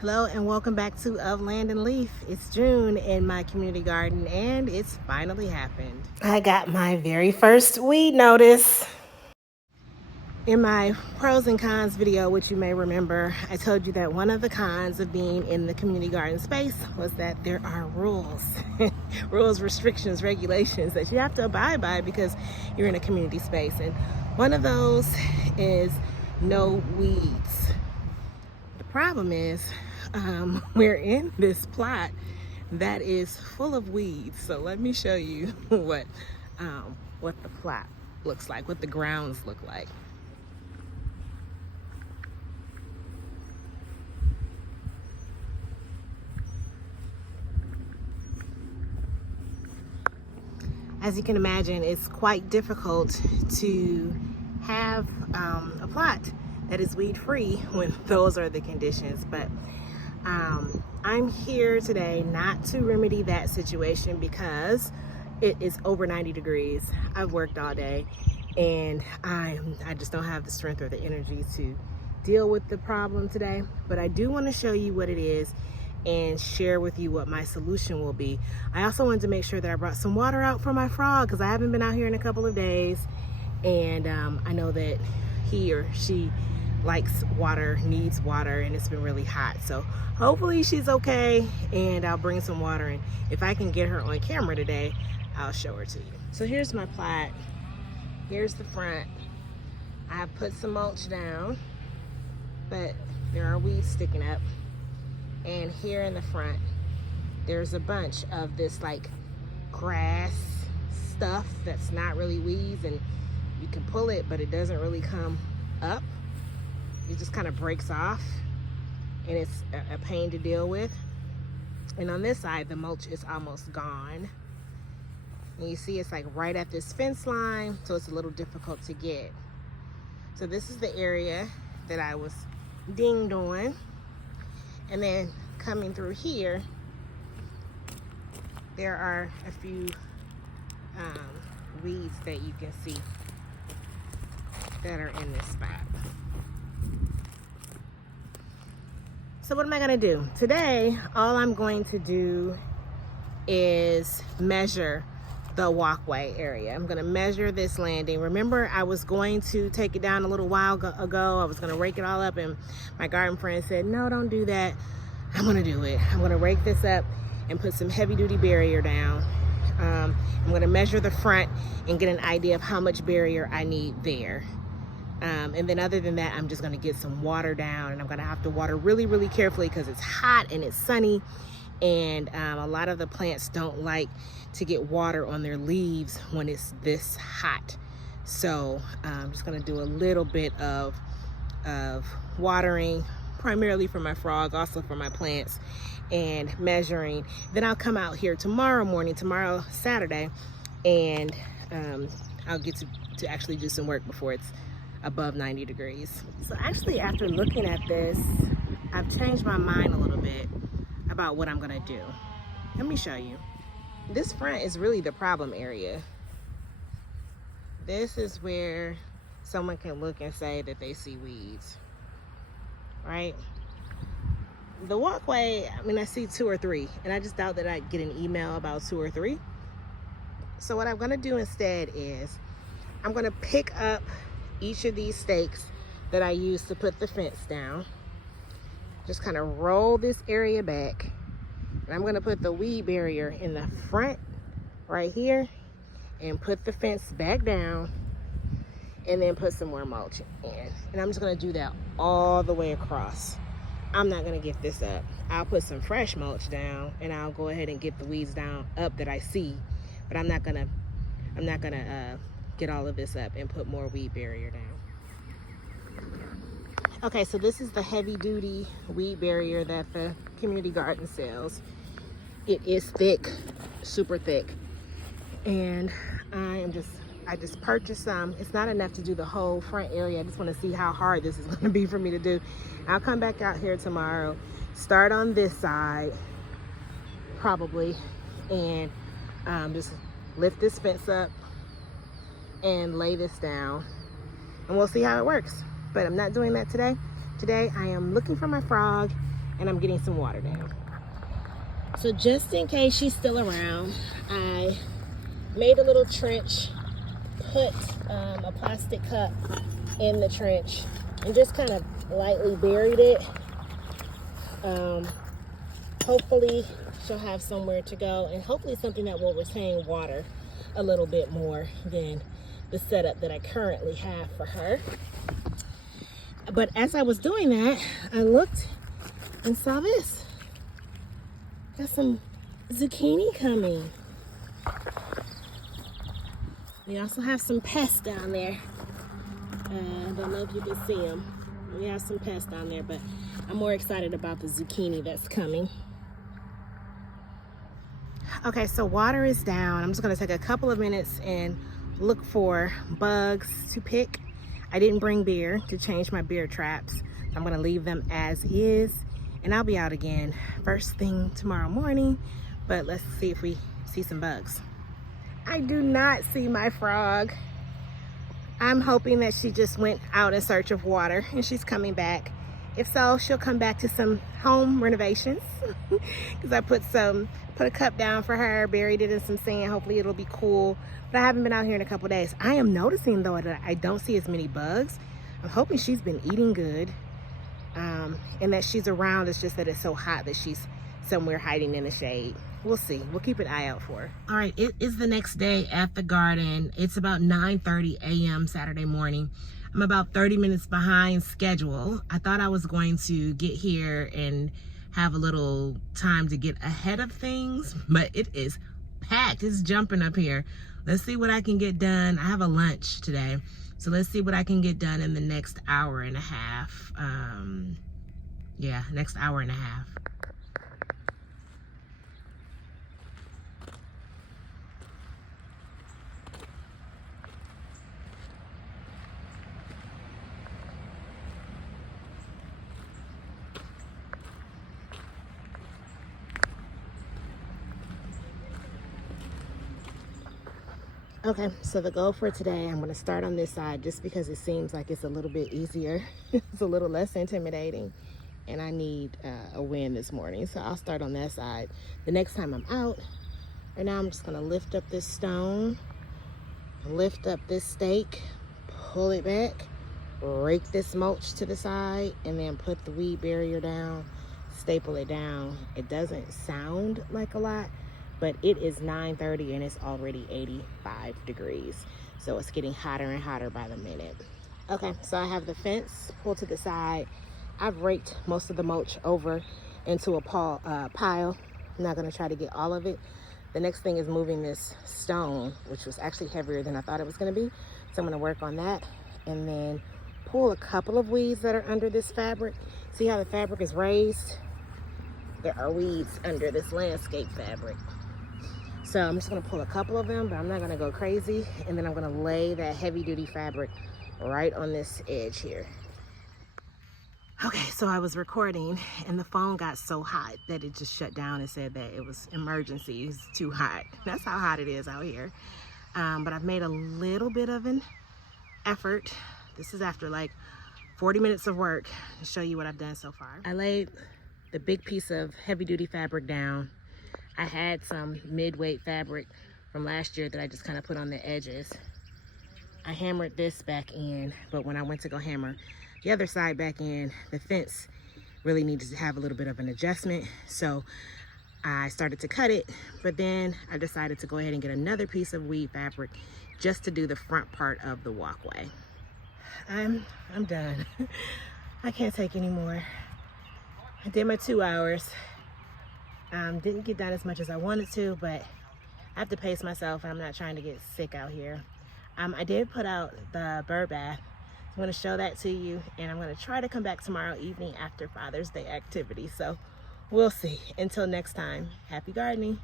Hello and welcome back to Of Land and Leaf. It's June in my community garden and it's finally happened. I got my very first weed notice. In my pros and cons video, which you may remember, I told you that one of the cons of being in the community garden space was that there are rules, rules, restrictions, regulations that you have to abide by because you're in a community space. And one of those is no weeds. The problem is we're in this plot that is full of weeds. So let me show you what the plot looks like, what the grounds look like. As you can imagine, it's quite difficult to have a plot that is weed-free when those are the conditions. But I'm here today not to remedy that situation because it is over 90 degrees. I've worked all day and I just don't have the strength or the energy to deal with the problem today. But I do want to show you what it is and share with you what my solution will be. I also wanted to make sure that I brought some water out for my frog because I haven't been out here in a couple of days, and I know that he or she likes water, needs water, and it's been really hot. So hopefully she's okay, and I'll bring some water, and if I can get her on camera today, I'll show her to you. So here's my plot. Here's the front. I have put some mulch down, but there are weeds sticking up. And here in the front, there's a bunch of this like grass stuff that's not really weeds, and you can pull it, but it doesn't really come up. It just kind of breaks off, and it's a pain to deal with. And on this side, the mulch is almost gone. And you see it's like right at this fence line, so it's a little difficult to get. So this is the area that I was dinged on. And then coming through here, there are a few weeds that you can see that are in this spot. So what am I gonna do? Today, all I'm going to do is measure the walkway area. I'm gonna measure this landing. Remember, I was going to take it down a little while ago. I was gonna rake it all up, and my garden friend said, no, don't do that. I'm gonna do it. I'm gonna rake this up and put some heavy duty barrier down. I'm gonna measure the front and get an idea of how much barrier I need there. And then other than that, I'm just gonna get some water down, and I'm gonna have to water really, really carefully because it's hot and it's sunny, and a lot of the plants don't like to get water on their leaves when it's this hot. So I'm just gonna do a little bit of watering, primarily for my frog, also for my plants, and measuring. Then I'll come out here tomorrow morning, tomorrow Saturday, and I'll get to actually do some work before it's above 90 degrees. So actually, after looking at this, I've changed my mind a little bit about what I'm gonna do. Let me show you. This front is really the problem area. This is where someone can look and say that they see weeds, right? The walkway, I mean, I see 2 or 3, and I just doubt that I'd get an email about 2 or 3. So what I'm gonna do instead is I'm gonna pick up each of these stakes that I used to put the fence down, just kind of roll this area back, and I'm gonna put the weed barrier in the front right here and put the fence back down, and then put some more mulch in. And I'm just gonna do that all the way across. I'm not gonna get this up. I'll put some fresh mulch down, and I'll go ahead and get the weeds down up that I see, but I'm not gonna get all of this up and put more weed barrier down. Okay, so this is the heavy duty weed barrier that the community garden sells. It is thick, super thick. And I just purchased some. It's not enough to do the whole front area. I just want to see how hard this is going to be for me to do. I'll come back out here tomorrow, start on this side, probably, and just lift this fence up and lay this down, and we'll see how it works. But I'm not doing that today. Today I am looking for my frog and I'm getting some water down. So just in case she's still around, I made a little trench, put a plastic cup in the trench, and just kind of lightly buried it. Hopefully she'll have somewhere to go, and hopefully something that will retain water a little bit more than the setup that I currently have for her. But as I was doing that, I looked and saw this. Got some zucchini coming. We also have some pests down there. I don't know if you can see them. We have some pests down there, but I'm more excited about the zucchini that's coming. Okay, so water is down. I'm just gonna take a couple of minutes and look for bugs to pick. I didn't bring beer to change my beer traps. I'm gonna leave them as is, and I'll be out again first thing tomorrow morning, but let's see if we see some bugs. I do not see my frog. I'm hoping that she just went out in search of water and she's coming back. If so, she'll come back to some home renovations because I put a cup down for her, buried it in some sand. Hopefully it'll be cool, but I haven't been out here in a couple days. I am noticing though that I don't see as many bugs. I'm hoping she's been eating good and that she's around. It's just that it's so hot that she's somewhere hiding in the shade. We'll see. We'll keep an eye out for her. All right, it is the next day at the garden. It's about 9:30 a.m. Saturday morning. I'm about 30 minutes behind schedule. I thought I was going to get here and have a little time to get ahead of things, but it is packed. It's jumping up here. Let's see what I can get done. I have a lunch today, so let's see what I can get done in the next hour and a half. Yeah, next hour and a half. Okay, so the goal for today, I'm going to start on this side just because it seems like it's a little bit easier. It's a little less intimidating, and I need a win this morning, so I'll start on that side. The next time I'm out, right now I'm just going to lift up this stone, lift up this stake, pull it back, rake this mulch to the side, and then put the weed barrier down, staple it down. It doesn't sound like a lot, but it is 9:30 and it's already 85 degrees. So it's getting hotter and hotter by the minute. Okay, so I have the fence pulled to the side. I've raked most of the mulch over into a pile. I'm not gonna try to get all of it. The next thing is moving this stone, which was actually heavier than I thought it was gonna be. So I'm gonna work on that and then pull a couple of weeds that are under this fabric. See how the fabric is raised? There are weeds under this landscape fabric. So I'm just gonna pull a couple of them, but I'm not gonna go crazy. And then I'm gonna lay that heavy duty fabric right on this edge here. Okay, so I was recording and the phone got so hot that it just shut down and said that it was emergency, it's too hot. That's how hot it is out here. But I've made a little bit of an effort. This is after like 40 minutes of work to show you what I've done so far. I laid the big piece of heavy duty fabric down. I had some mid-weight fabric from last year that I just kind of put on the edges. I hammered this back in, but when I went to go hammer the other side back in, the fence really needed to have a little bit of an adjustment. So I started to cut it, but then I decided to go ahead and get another piece of weed fabric just to do the front part of the walkway. I'm done. I can't take any more. I did my 2 hours. Didn't get done as much as I wanted to, but I have to pace myself and I'm not trying to get sick out here. I did put out the bird bath. I'm going to show that to you, and I'm going to try to come back tomorrow evening after Father's Day activity. So we'll see. Until next time, happy gardening.